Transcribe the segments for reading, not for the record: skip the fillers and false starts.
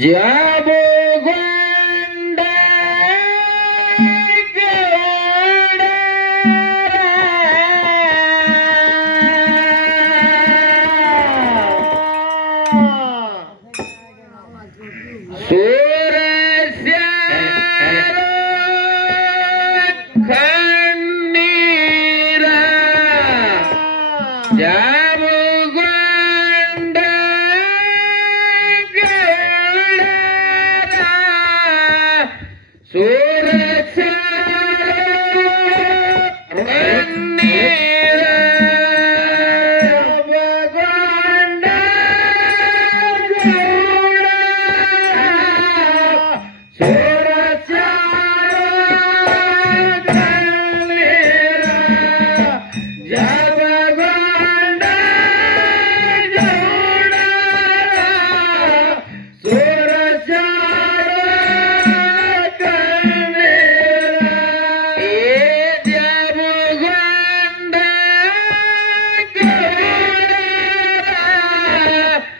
ಜಾಬುಗೊಂಡ ಗೌಡ ಸೂರಸ್ಯಾರ ಕಣ್ಣೀರ ಜಾಬುಗೊಂಡ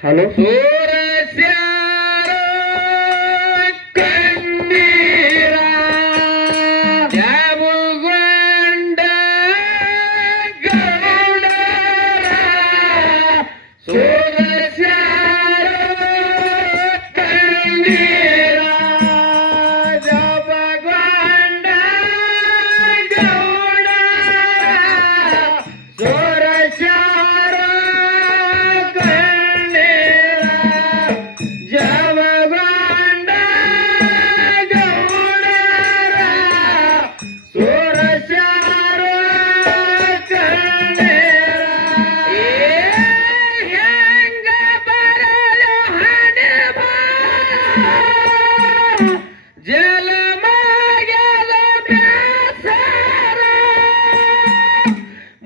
ಹಲೋ ಸೂರಸ್ಯಾರ ಕಣ್ಣೀರ ಜಾಬುಗೊಂಡ ಗೌಡರ ಸೂರಸ್ಯಾರ ಕಣ್ಣೀರ ಜಾಬುಗೊಂಡ ಗೌಡರ ಸೂರಸ್ಯಾರ ಜಾಬುಗೊಂಡ ಗೌಡರ ಸೂರಸ್ಯಾರ ಕಣ್ಣೀರ ಹೆಂಗ ಬರಲು ಹಣೆಬರ ಜಲಮಾಗ್ಯದ ಬ್ಯಾಸರ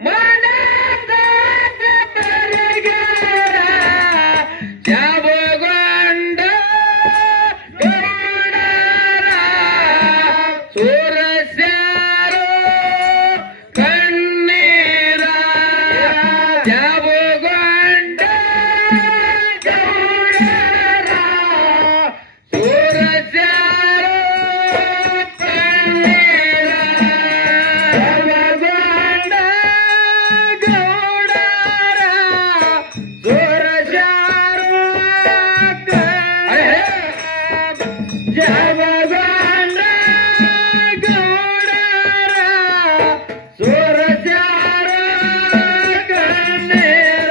ಮನದಾಗ ಬರಿಗಾರ ಜಾಬುಗೊಂಡ ಗೌಡರ ಸೂರಸ್ಯಾರ ಕಣ್ಣೀರ ಜಾಬುಗೊಂಡ ಗೌಡರ ಸೂರಸ್ಯಾರ ಕಣ್ಣೀರ ಜಾಬುಗೊಂಡ ಗೌಡರ ಸೂರಸ್ಯಾರ ಜಾಬುಗೊಂಡ ಗೌಡರ ಸೂರಸ್ಯಾರ ಕಣ್ಣೀರ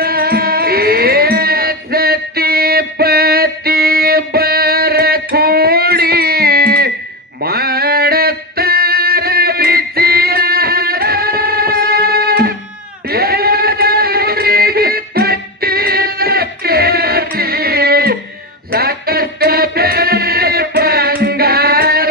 ಸತಿಪತಿ ಬರ ಕೂಡಿ ಮಾಡತ್ತಾರ ವಿಚಾರ ದೇವರಿಗೆ ಕಟ್ಟಿದ ಕೇಳಿ ಸಾಕಷ್ಟು ಬೆಲೆ ಬಂಗಾರ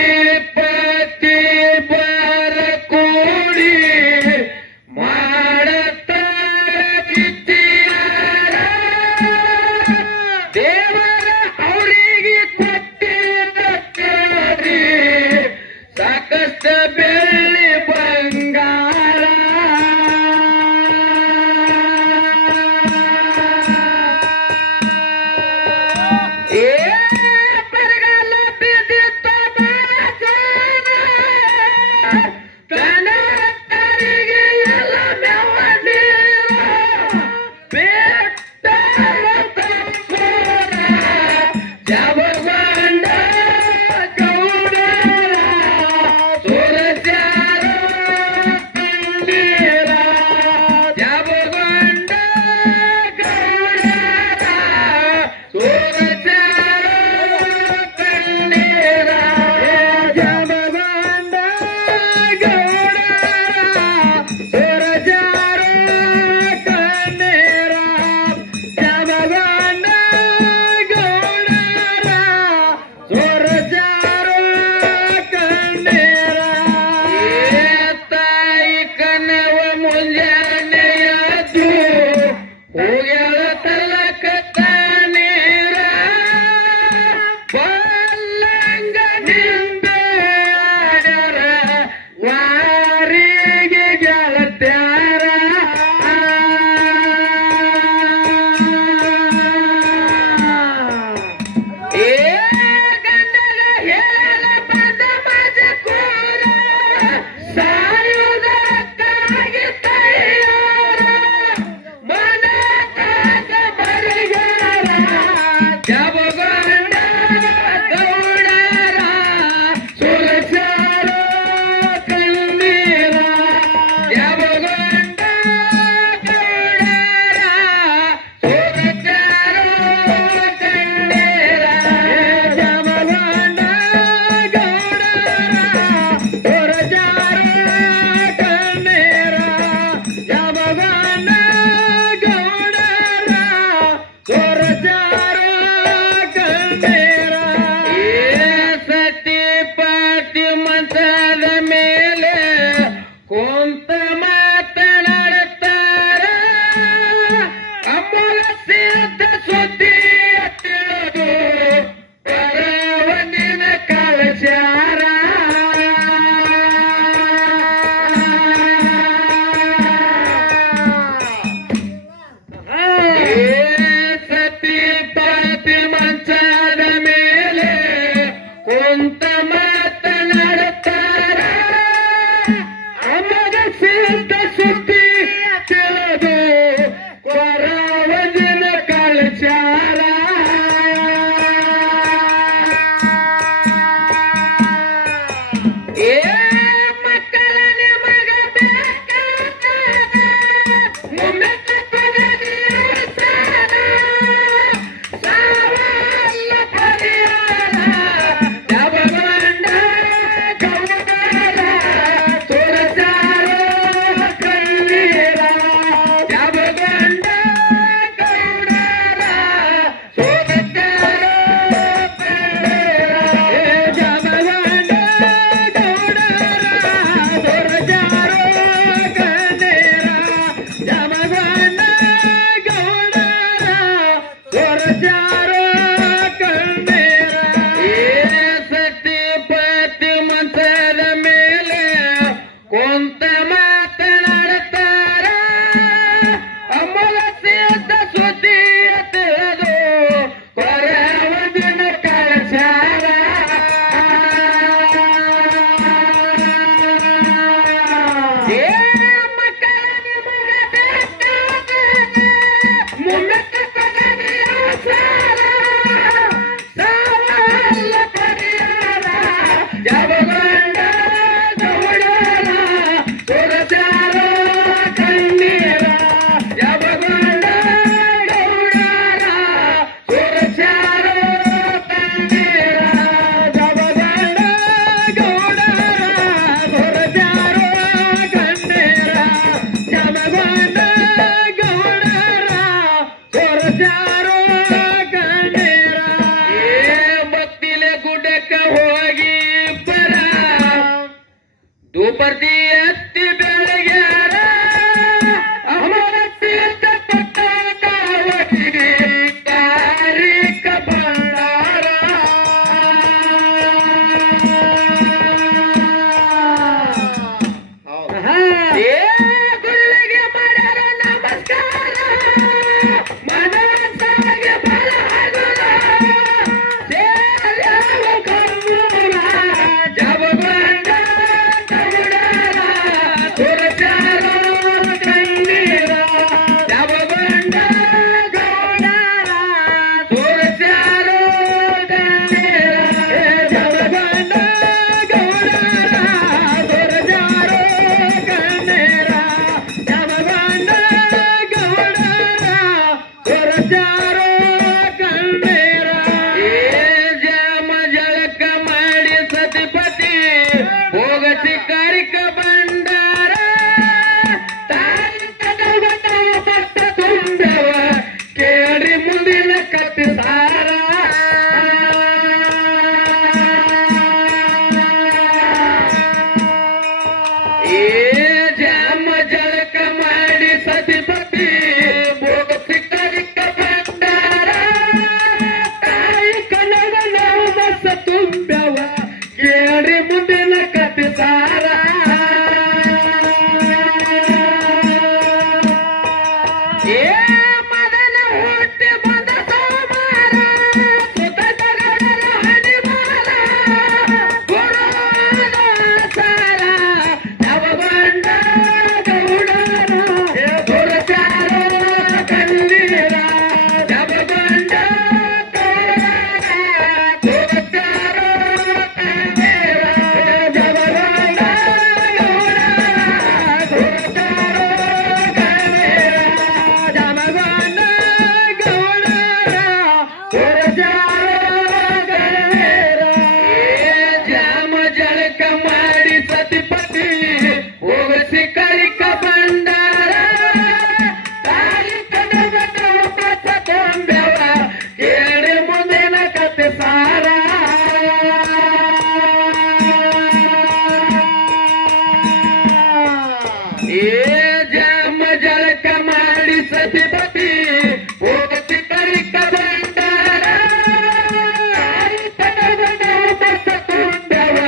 ಸತಿಪತಿ दुपारची अत्ती बेळग्यार आम्हाला तीर्थ पटावटी तारीख भंडारा गुरुविगे ಮಾಡ್ಯಾರ ನಮಸ್ಕಾರ ಮನಸಾಗೆ ಬಲಗುರ ಸೇರ್ಯಾವ ಕಮ್ಮೂರ ಜಬಗಂಡ ತಗುಡಾರ ತುರಚಾರೋ ಕಣ್ಣೀರ ಜಬಗಂಡ ಗೌಡಾರ ತುರಚಾರೋ ಕಣ್ಣೀರ ಜಬಗಂಡ ಗೌಡಾರ ತುರಚಾರೋ ಕಣ್ಣೀರ ಜಬಗಂಡ ಗೌಡಾರ ತುರಚಾರೋ ಕಣ್ಣೀರ ಜಮ ಜಳಕ ಮಾಡಿ ಸತಿಪತಿ ಹೋಗಸಿ ಕಾರಿಕ ಬಂಡಾರ ತಾಯಿ ಕದವಟ ಭಕ್ತ ತುಂಡವ ಕೇಳಿ ಮುಂದಿನ ಕತ್ತಿ ಸಾರ ಜಮ ಜಳಕ ಮಾಡಿ ಸತಿಪತಿ ಹೋಗಸಿ ಕಾರಿಕ ಬಂಡಾರ ತಾಯಿ ಕನವನ ಮಸ ತುಂಬ್ಯವ ಕೇಳಿ ಮುಂದಿನ ಕತ್ತಿ ಸಾರ ಮದನ ಹುಟ್ಟಿ ಬಂದ ಸೋಮಾರ ಸುತ ಜಗಡರ ಹನಿಮಾರ ಗುರುವಾದ ಸಾರ ನವಗಂಡ ಗೌಡರ ಗುರುಚಾರೋ ಕಣ್ಣೀರ ನವಗಂಡ ಗೌಡರ ಗುರುಚಾರೋ ಕಣ್ಣೀರ ಜಬಗಂಡ ಗೌಡರ ಗುರುಚಾರೋ ಕಣ್ಣೀರ ಜಬಗಂಡ ಗೌಡರ ಗುರುಚಾರೋ ಕಣ್ಣೀರ ಜಾಮ ಜಳಕ ಮಾಡಿ ಸತಿಪತಿ ಹೋಗಸಿ ಕರಿಕ ಬಂಡಾರ ತಾಯಿ ಕನಗಟ ಮತ ತುಂಬ್ಯವ ಕೇಳಿ ಮುಂದಿನ ಕತೆ ಸಾರ ಜಾಮ ಜಳಕ ಮಾಡಿ ಸತಿಪತಿ ಹೋಗಸಿ ಕರಿಕ ಬಂಡಾರ ತಾಯಿ ಕನಗಟ ಮತ ತುಂಬ್ಯವ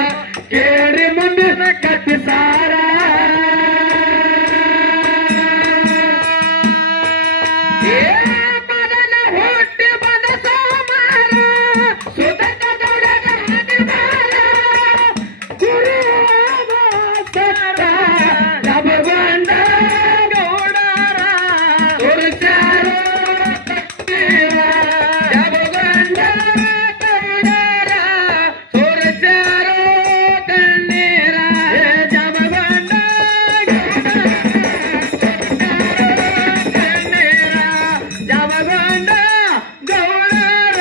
ಕೇಳಿ ಮುಂದಿನ ಕತೆ ಸಾರ ಮದನ ಹುಟ್ಟಿ ಬಂದ ಸೋಮಾರ ಸುತ ಗೌಡರ ಹನಿಮಾರ ಗುರುವಾದ ಸಾರ ನವಗಂಡ ಗೌಡರ ತುರಚಾರೋ ಕಣ್ಣೀರ ಜಬಗಂಡ ಗೌಡರ ತುರಚಾರೋ ಕಣ್ಣೀರ ಜಬಗಂಡ ಕಣ್ಣೀರ ಜಬಗಂಡ ಗೌಡರ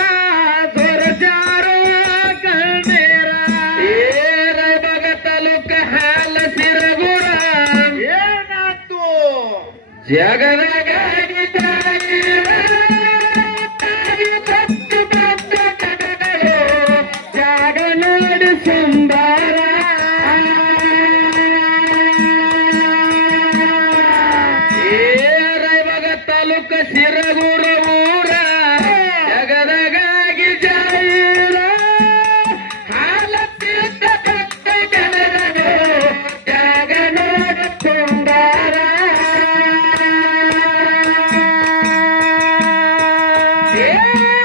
ತುರಚಾರೋ ಕಣ್ಣೀರ ರೈಬಗ ತಾಲೂಕ ಹಾಲ ಸಿರಗುರ ಏನಾತು ಜಗದಗಾಗಿ ತಾಯಿರ ತಾಯಿ ಸತ್ತು ಬಂದ ಕಡಗಳು ಜಾಗ ನೋಡಿ ಸುಂದರ ರೈಬಗ ತಾಲೂಕ ಸಿರಗುರ ಊರ ಜಗದಗಾಗಿ ಜಾಯಿರ ಹಾಲ ತೀರ್ಥ ಭಕ್ತ ಜನರನು ಜಾಗ ನೋಡಿ ಸುಂದರ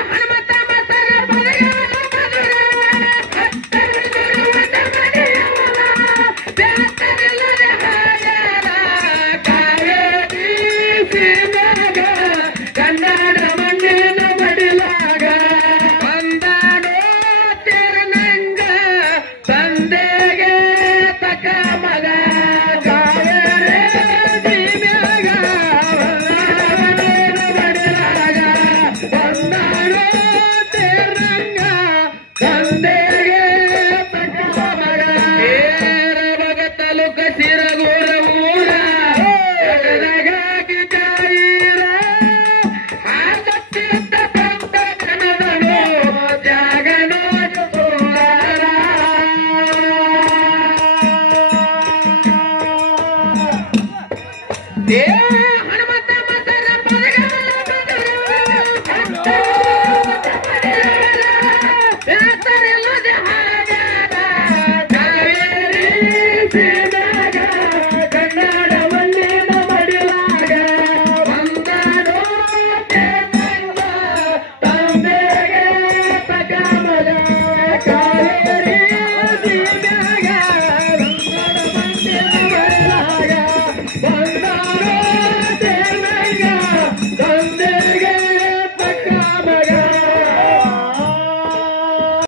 ಹನುಮಂತ ಮಸರ ಬರೆಯಲು ಮಧುರ ಹತ್ತರು ಗುರುವನ ಮನೆಯವರ ಬೆಳತರಿಲ್ಲದೆ ಹಾಯರ ಕಾವೇರಿ ಸೀಮೆಗ ಕನ್ನಡ ಮಣ್ಣಿನ ಮಡಿಲಾಗ ಬಂದಾಡೋ ತೆರನಂಗ ತಂದೆಗೆ ತಕ ಮಗ ಕಾವೇರಿ ಸೀಮೆಗ ಮಡಿಲಾಗ ಬಂದಾಡೋ ತೆರಂಗ ತಂದೆಗೆ ತಕ ಮಗ ರೈಬಗ ತಾಲೂಕ ಸಿರಗುರ ಊರ ಜಗದಗಾಗಿ ಜಾಯಿರ ಹಾಲ ತೀರ್ಥ ಭಕ್ತ ಜನರನು ಜಾಗ ನೋಡಿ ಸುಂದರ ದೇವ